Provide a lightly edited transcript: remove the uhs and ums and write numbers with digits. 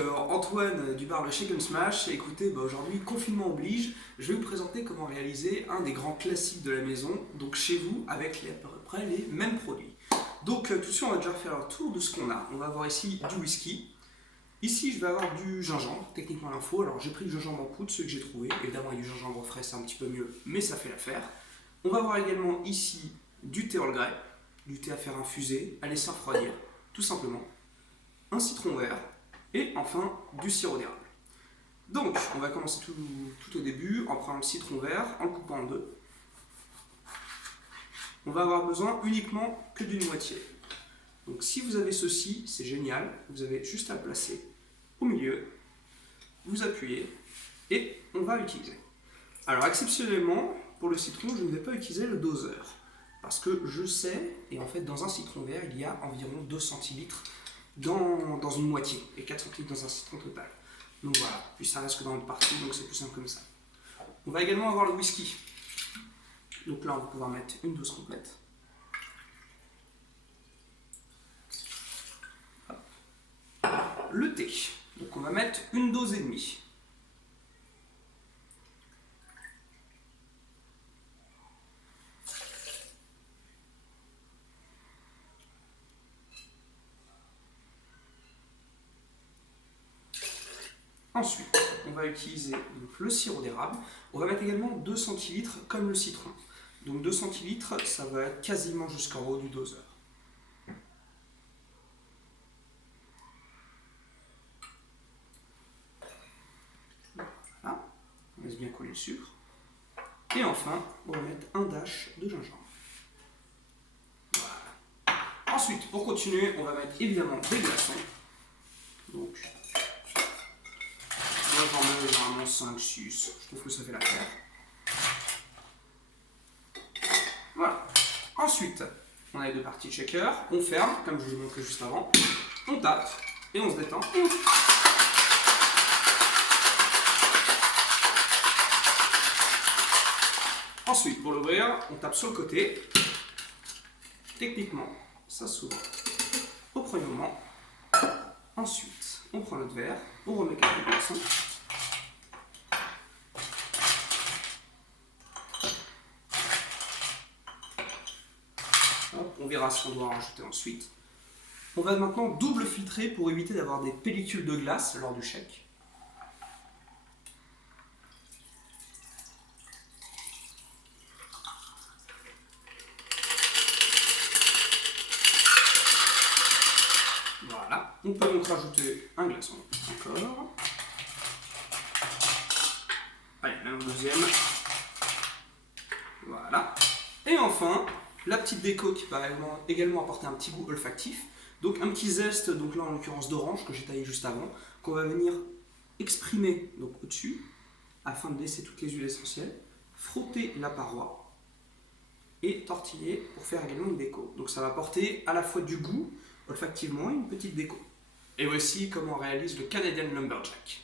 Antoine du bar Le Shake and Smash. Écoutez, aujourd'hui, confinement oblige, je vais vous présenter comment réaliser un des grands classiques de la maison, donc chez vous, avec à peu près les mêmes produits. Donc tout de suite, on va déjà faire un tour de ce qu'on a. On va avoir ici du whisky. Ici, je vais avoir du gingembre, techniquement l'info. Alors j'ai pris le gingembre en poudre, ce que j'ai trouvé. Évidemment, avec du gingembre frais, c'est un petit peu mieux, mais ça fait l'affaire. On va avoir également ici du thé Earl Grey, du thé à faire infuser, à laisser refroidir, tout simplement. Un citron vert et enfin du sirop d'érable. Donc on va commencer tout au début en prenant le citron vert, en le coupant en deux. On va avoir besoin uniquement que d'une moitié. Donc si vous avez ceci, c'est génial, vous avez juste à le placer au milieu, vous appuyez et on va utiliser. Alors exceptionnellement, pour le citron, je ne vais pas utiliser le doseur parce que je sais, et en fait dans un citron vert, il y a environ 2 centilitres dans une moitié et 4 centilitres dans un citron total. Donc voilà, puis ça reste que dans une partie, donc c'est plus simple comme ça. On va également avoir le whisky. Donc là, on va pouvoir mettre une dose complète. Hop. Le thé. Donc on va mettre une dose et demie. Ensuite, on va utiliser donc, le sirop d'érable. On va mettre également 2 centilitres comme le citron. Donc 2 centilitres, ça va être quasiment jusqu'en haut du doseur. Voilà, on laisse bien coller le sucre. Et enfin, on va mettre un dash de gingembre. Voilà. Ensuite, pour continuer, on va mettre évidemment des glaçons. Donc, moi j'en mets généralement 5-6, je trouve que ça fait l'affaire. Voilà. Ensuite, on a les deux parties de shaker, on ferme, comme je vous l'ai montré juste avant, on tape et on se détend. Ensuite, pour l'ouvrir, on tape sur le côté. Techniquement, ça s'ouvre au premier moment. Ensuite, on prend notre verre, on remet quelques glaçons. On verra ce qu'on doit en rajouter ensuite. On va maintenant double filtrer pour éviter d'avoir des pellicules de glace lors du shake. Voilà, on peut donc rajouter un glaçon encore. Allez, un deuxième. Voilà. Et enfin, la petite déco qui va également apporter un petit goût olfactif. Donc un petit zeste, donc là en l'occurrence d'orange que j'ai taillé juste avant, qu'on va venir exprimer donc au-dessus, afin de laisser toutes les huiles essentielles, frotter la paroi et tortiller pour faire également une déco. Donc ça va apporter à la fois du goût olfactivement et une petite déco. Et voici comment on réalise le Canadian Lumberjack.